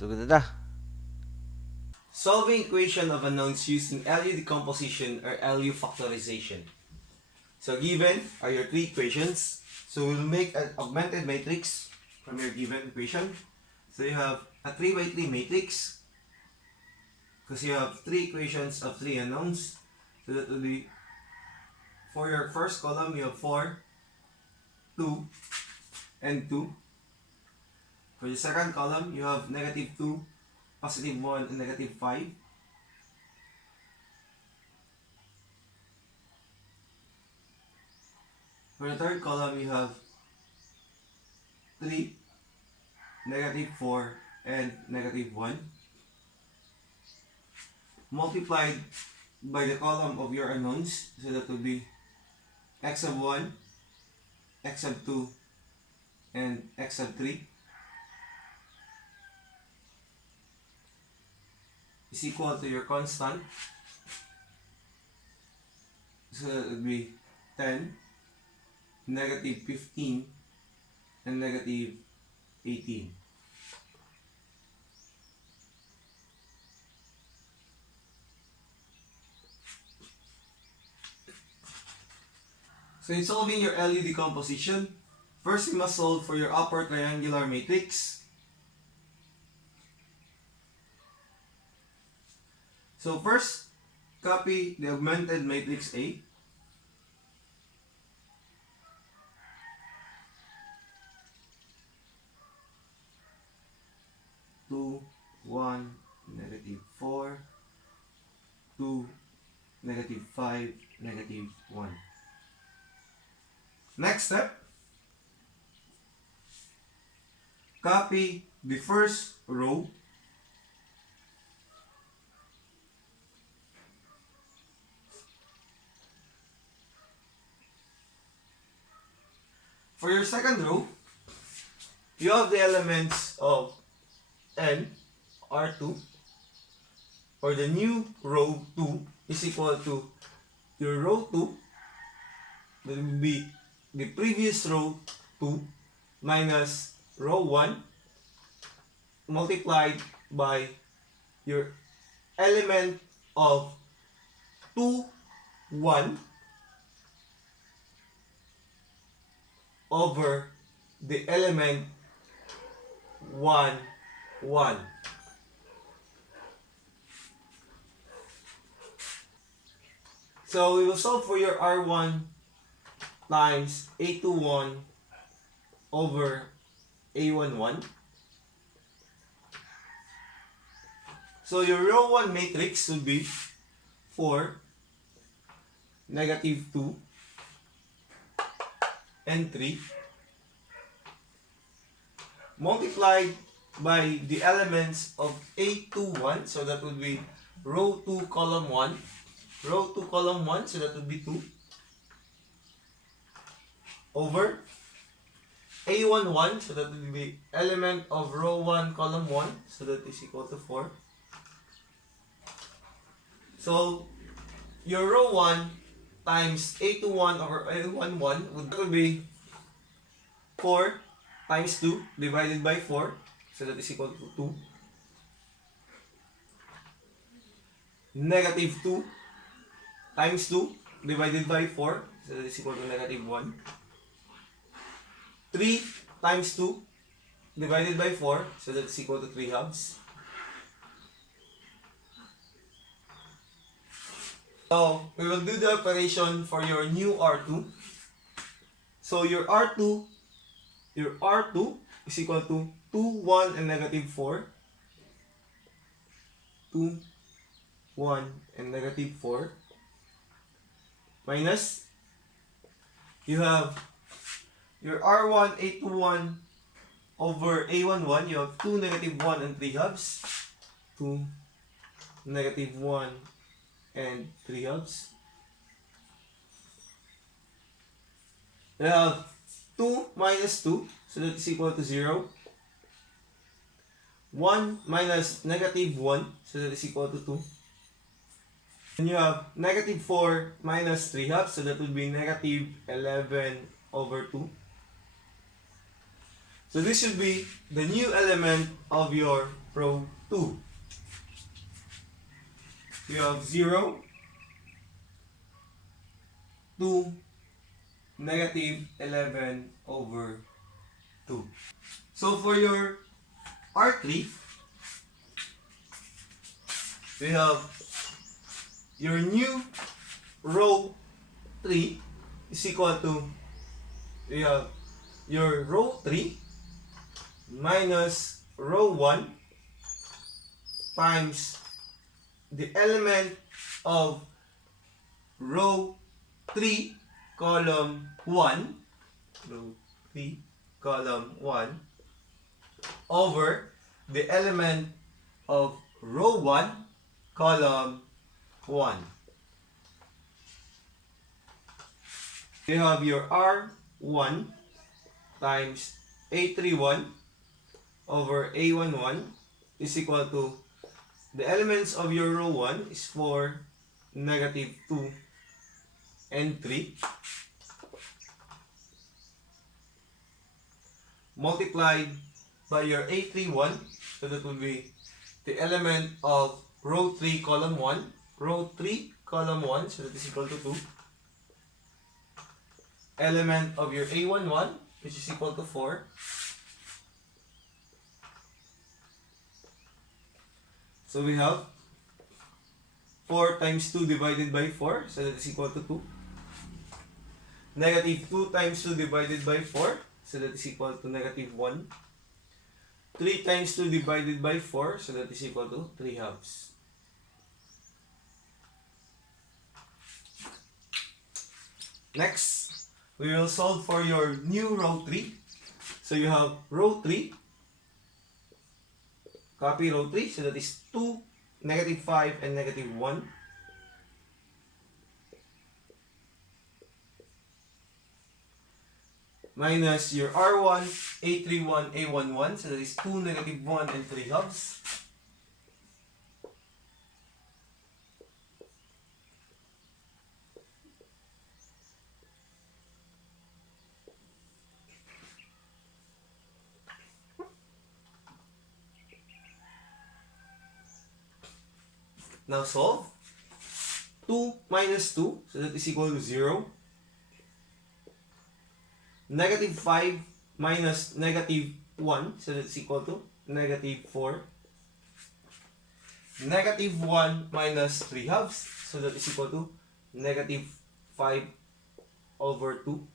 Sugod na. Solving equation of unknowns using LU decomposition or LU factorization. So given are your three equations. So we'll make an augmented matrix from your given equation. So you have a 3 by 3 matrix because you have three equations of three unknowns. So that will be, for your first column you have 4, 2, and 2. For the second column you have -2, +1, and -5. For the third column you have 3, -4, and -1, multiplied by the column of your unknowns. So that will be x of 1, x of 2, and x of 3 is equal to your constant. So that would be 10, -15, and -18. So in solving your LU decomposition, first you must solve for your upper triangular matrix. So first, copy the augmented matrix A. Two, 1, -4, 2, -5, -1. Next step, copy the first row. For your second row, you have the elements of n, R2, or the new row 2 is equal to your row 2, that will be the previous row 2 minus row 1 multiplied by your element of 2, 1 over the element 1, 1. So we will solve for your R1 times A21 over A11. So your row 1 matrix will be 4, -2, and 3 multiplied by the elements of A21, so that would be row 2 column 1, row 2 column 1, so that would be 2, over A11, so that would be element of row 1 column 1, so that is equal to 4. So your row 1 times A21 over A11 would be 4 times 2 divided by 4, so that is equal to 2. -2 times 2 divided by 4, so that is equal to -1. 3 times 2 divided by 4, so that is equal to 3 halves. So we will do the operation for your new R2. So your R2 is equal to 2, 1, and -4. 2, 1, and -4. Minus, you have your R1, A21 over A11. You have 2, -1, and 3 halves. 2, -1, and 3 halves. You have 2 minus 2, so that is equal to 0. 1 minus -1, so that is equal to 2. And you have -4 minus 3 halves, so that would be -11 over 2. So this should be the new element of your row 2. You have 0, 2, negative 11 over 2. So for your R3, we have your new row 3 is equal to, we have your row 3 minus row 1 times the element of row 3 column 1, row 3 column 1 over the element of row 1 column 1. You have your R1 times A31 over A11 is equal to, the elements of your row 1 is 4, negative 2, and 3, multiplied by your A31, so that will be the element of row 3 column 1, row 3 column 1, so that is equal to 2, element of your A11, which is equal to 4, so we have 4 times 2 divided by 4, so that is equal to 2. Negative 2 times 2 divided by 4, so that is equal to negative 1. 3 times 2 divided by 4, so that is equal to 3 halves. Next, we will solve for your new row 3. So you have row 3, copy row 3, so that is 2, negative 5, and negative 1. Minus your R1, A31, A11, so that is 2, negative 1, and 3 halves. Now solve. 2 minus 2, so that is equal to 0. Negative 5 minus negative 1, so that is equal to negative 4. Negative 1 minus 3 halves, so that is equal to negative 5 over 2.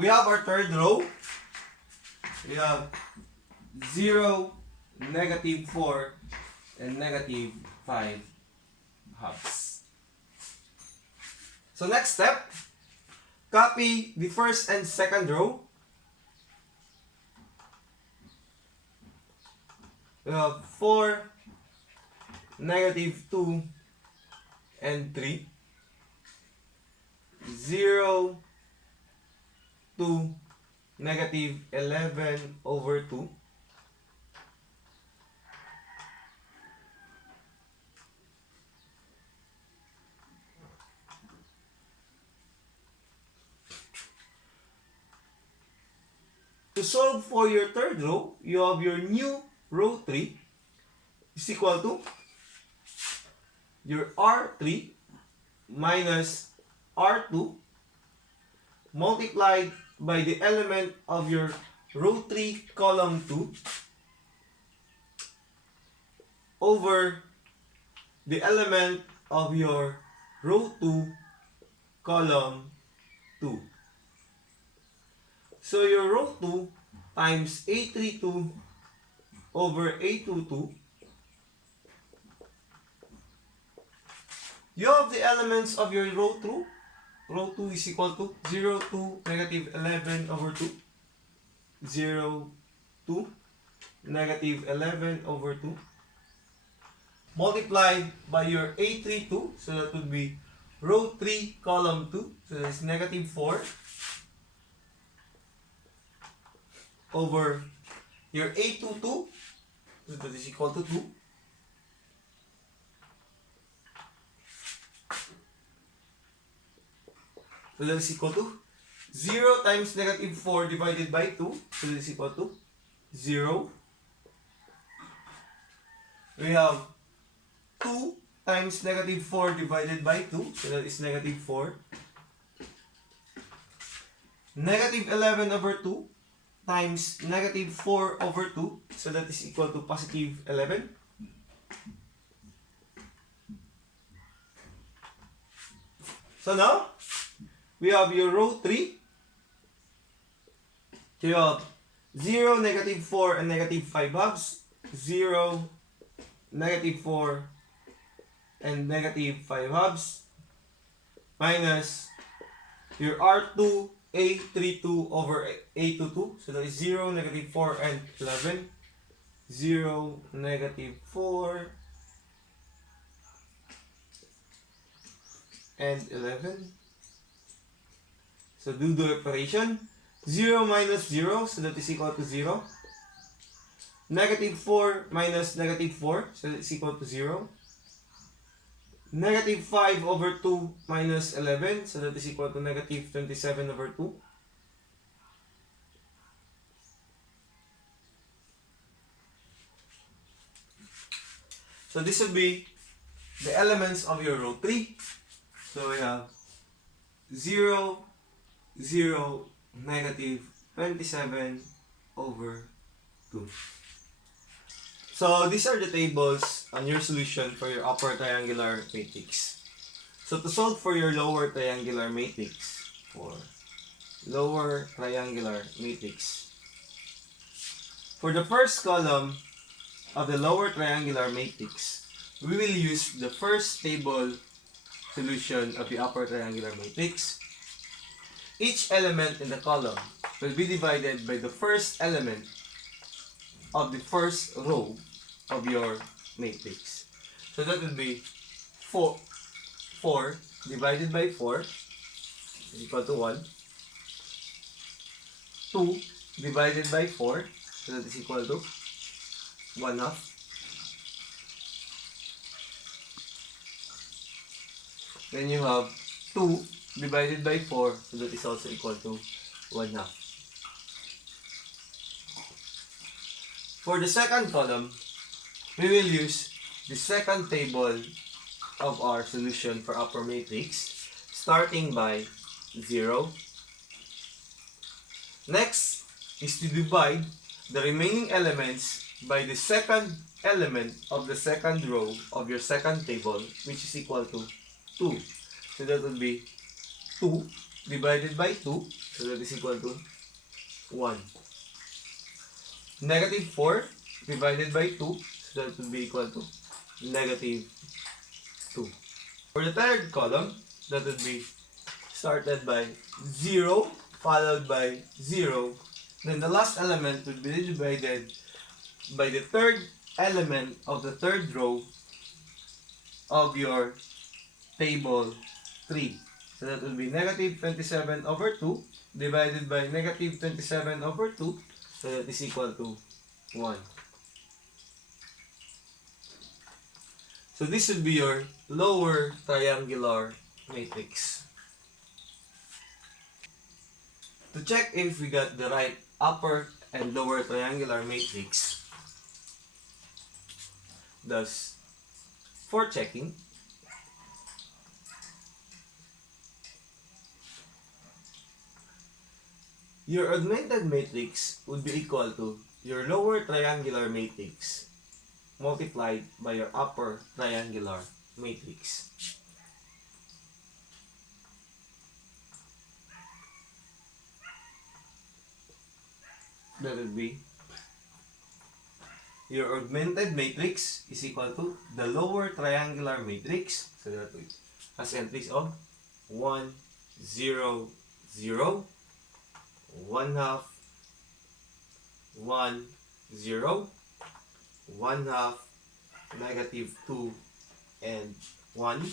We have our third row. We have 0, negative 4, and negative 5 halves. So next step, copy the first and second row. We have 4, negative 2, and 3. 0, 2, negative 11 over 2. To solve for your third row, you have your new row 3 is equal to your R3 minus R2 multiplied by the element of your row 3 column 2 over the element of your row 2 column 2. So your row 2 times A32 over A22, you have the elements of your row 2. Row 2 is equal to 0, 2, negative 11 over 2. 0, 2, negative 11 over 2. Multiplied by your A32, so that would be row 3, column 2, so that is negative 4. Over your A22, so that is equal to 2. So that is equal to 0 times negative 4 divided by 2, so that is equal to 0. we have 2 times negative 4 divided by 2, so that is negative 4. Negative 11 over 2 times negative 4 over 2, so that is equal to positive 11. So now, we have your row 3. So you have 0, negative 4, and negative 5 halves. 0, negative 4, and negative 5 halves. Minus your R2, A32 over A22. So that is 0, negative 4, and 11. 0, negative 4, and 11. So do the operation. 0 minus 0, so that is equal to 0. Negative 4 minus negative 4, so that is equal to 0. Negative 5 over 2 minus 11, so that is equal to negative 27 over 2. So this would be the elements of your row 3. So we have 0, 0, negative 27 over 2. So these are the tables on your solution for your upper triangular matrix. So to solve for your lower triangular matrix, for the first column of the lower triangular matrix, we will use the first table solution of the upper triangular matrix. Each element in the column will be divided by the first element of the first row of your matrix. So that will be 4 divided by 4 is equal to 1. 2 divided by 4, so that is equal to 1 half. Then you have 2 divided by 4, so that is also equal to 1 half. For the second column, we will use the second table of our solution for upper matrix, starting by 0. Next is to divide the remaining elements by the second element of the second row of your second table, which is equal to 2. So that will be 2 divided by 2, so that is equal to 1. Negative 4 divided by 2, so that will be equal to negative 2. For the third column, that would be started by 0, followed by 0. Then the last element would be divided by the third element of the third row of your table 3. So that will be negative 27 over 2 divided by negative 27 over 2. So that is equal to 1. So this would be your lower triangular matrix. To check if we got the right upper and lower triangular matrix, thus for checking, your augmented matrix would be equal to your lower triangular matrix multiplied by your upper triangular matrix. That would be your augmented matrix is equal to the lower triangular matrix. So that has entries of 1, 0, 0, 1 half, 1, 0, 1 half, negative 2, and 1,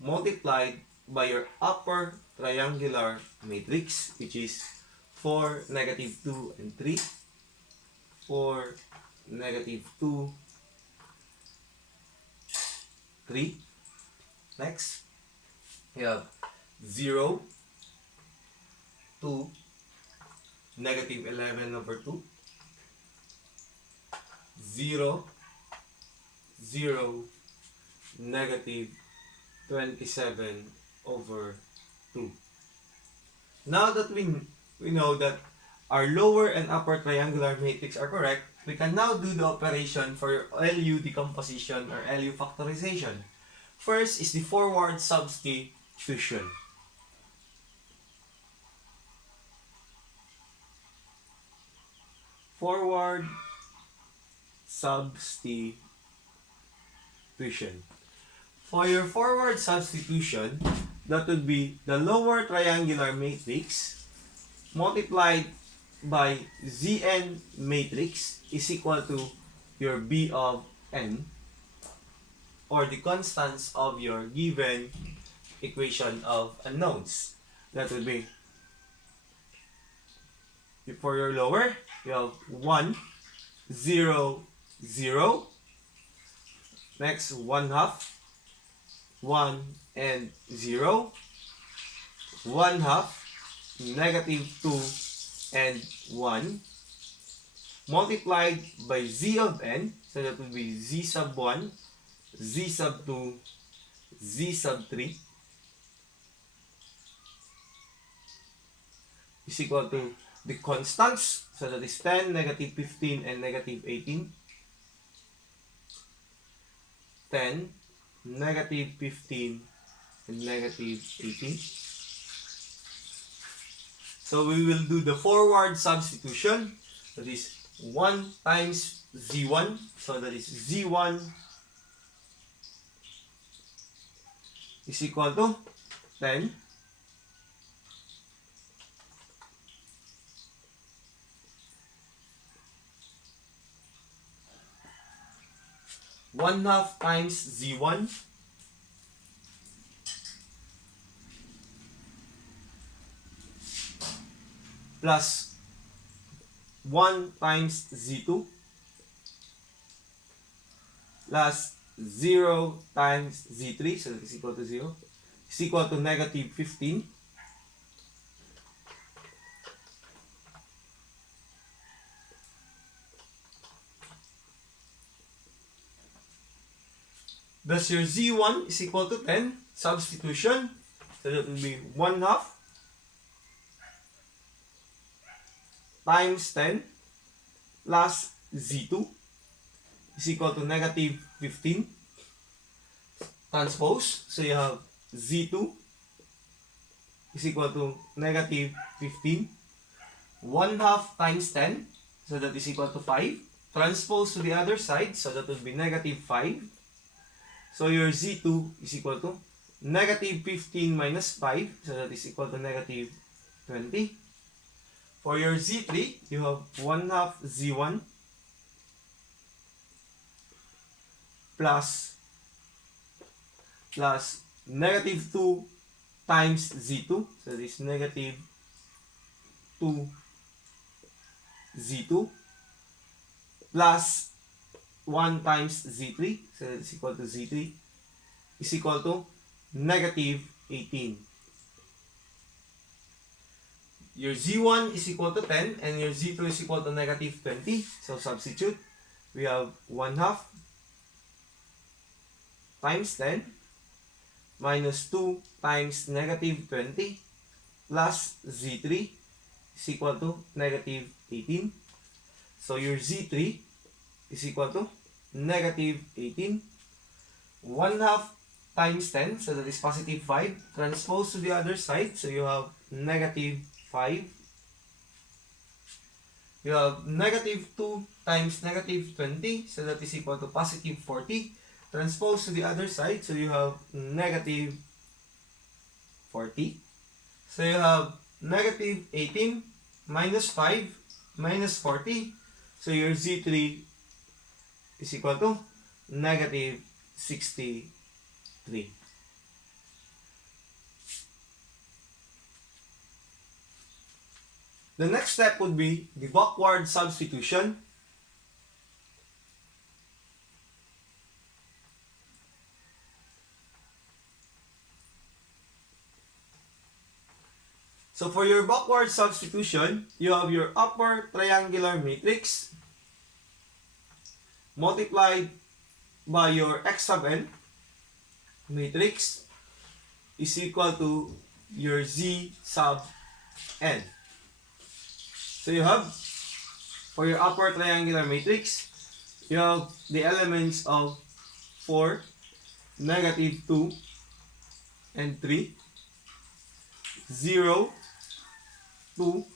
multiplied by your upper triangular matrix, which is 4, negative 2, and 3, 4, negative 2, 3. Next, we have 0, 2, negative 11 over 2, 0, 0, negative 27 over 2. Now that we know that our lower and upper triangular matrix are correct, we can now do the operation for LU decomposition or LU factorization. First is the forward substitution. Forward substitution. For your forward substitution, that would be the lower triangular matrix multiplied by Zn matrix is equal to your B of n, or the constants of your given equation of unknowns. That would be, for your lower, you have 1, 0, 0. Next, 1 half, 1 and 0. 1 half, negative 2 and 1. Multiplied by Z of n, so that would be Z sub 1, Z sub 2, Z sub 3 is equal to the constants, so that is 10, negative 15 and negative 18. 10, negative 15 and negative 18. So we will do the forward substitution. That is 1 times Z1. So that is Z1 is equal to 10. One half times Z1 plus 1 times Z2 plus 0 times Z3, so that is equal to 0, is equal to negative 15. Thus your Z1 is equal to 10, substitution, so that will be 1 half times 10 plus Z2 is equal to negative 15. Transpose, so you have Z2 is equal to negative 15. 1 half times 10, so that is equal to 5. Transpose to the other side, so that will be negative 5. So your Z2 is equal to negative 15 minus 5, so that is equal to negative 20. For your Z3, you have 1 half Z1 plus negative 2 times Z2, so that is negative 2 Z2 plus 1 times Z3, so that is equal to Z3 is equal to negative 18. Your Z1 is equal to 10 and your Z2 is equal to negative 20. So substitute. We have 1 half times 10 minus 2 times negative 20 plus Z3 is equal to negative 18. So your Z3 is equal to negative 18. 1 half times 10, so that is positive 5. Transpose to the other side, so you have negative 5. You have negative 2 times negative 20, so that is equal to positive 40. Transpose to the other side, so you have negative 40. So you have negative 18 minus 5 minus 40. So your Z3 is equal to negative 63. The next step would be the backward substitution. So for your backward substitution, you have your upper triangular matrix multiplied by your x sub n matrix is equal to your z sub n. So you have, for your upper triangular matrix, you have the elements of 4, -2, and 3, 0, 2,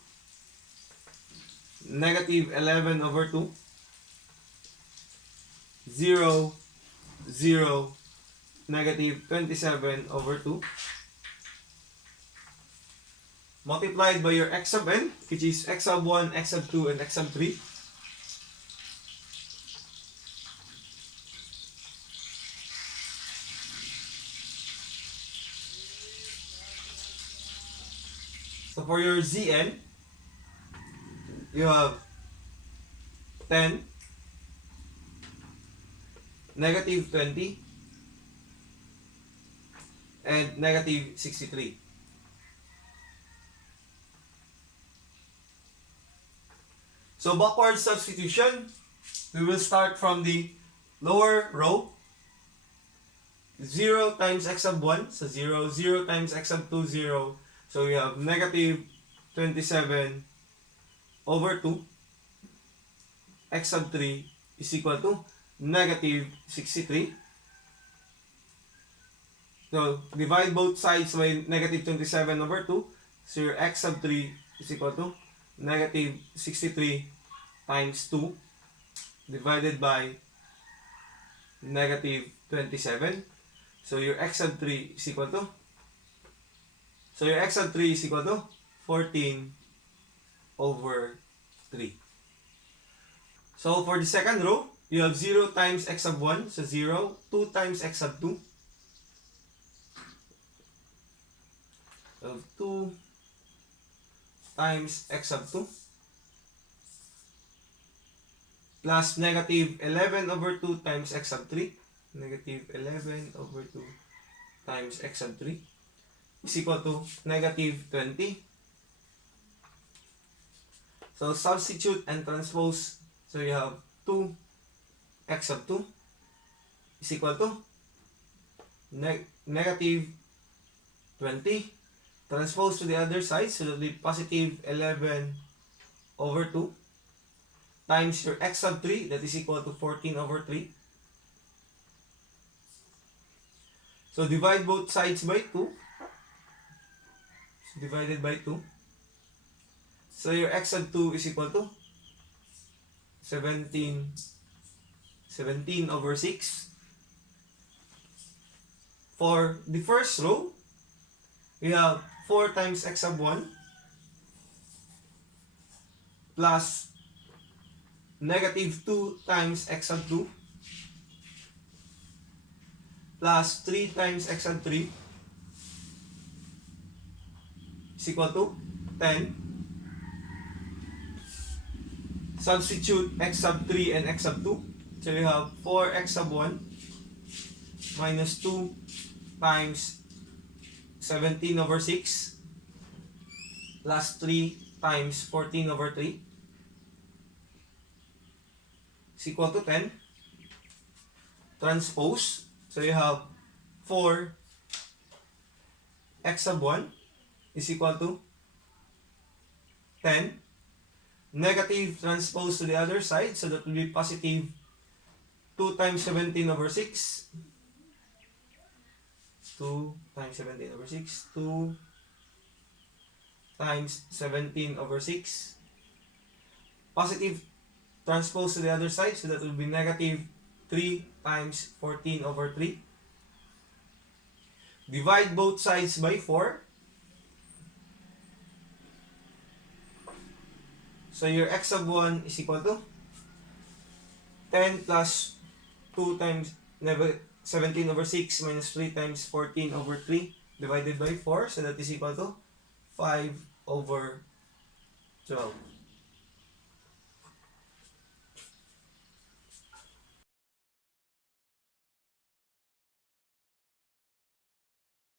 -11/2, 0, 0, -27/2, multiplied by your x sub n, which is x sub 1, x sub 2, and x sub 3. So for your Zn, you have 10, -20, and -63. So backward substitution, we will start from the lower row. 0 times x sub 1, so 0, 0 times x sub 2, 0. So we have -27/2. X sub 3 is equal to -63. So divide both sides by -27/2. So your x sub 3 is equal to -63 times 2 divided by -27. So your x sub 3 is equal to 14/3. So for the second row, you have 0 times x sub 1, so 0, 2 times x sub 2. So 2 times x sub 2 plus -11/2 times x sub 3. -11/2 times x sub 3 is equal to -20. So substitute and transpose. So you have 2 x sub 2 is equal to -20. Transpose to the other side, so that will be +11/2 times your x sub 3, that is equal to 14/3. So divide both sides by 2. So divided by 2. So your x sub 2 is equal to 17/6. For the first row, we have 4 times x sub 1 plus -2 times x sub 2 plus 3 times x sub 3 is equal to 10. Substitute x sub 3 and x sub 2. So we have 4x sub 1 minus 2 times 17/6 plus 3 times 14/3 is equal to 10. Transpose. So you have 4 x sub 1 is equal to 10. Negative transpose to the other side, so that will be positive 2 times 17/6. 2 times 17/6. 2 times 17/6. Positive transpose to the other side, so that will be negative 3 times 14/3. Divide both sides by 4. So your x sub 1 is equal to 10 plus 2 times 17/6 minus 3 times 14/3 divided by 4. So that is equal to 5/12.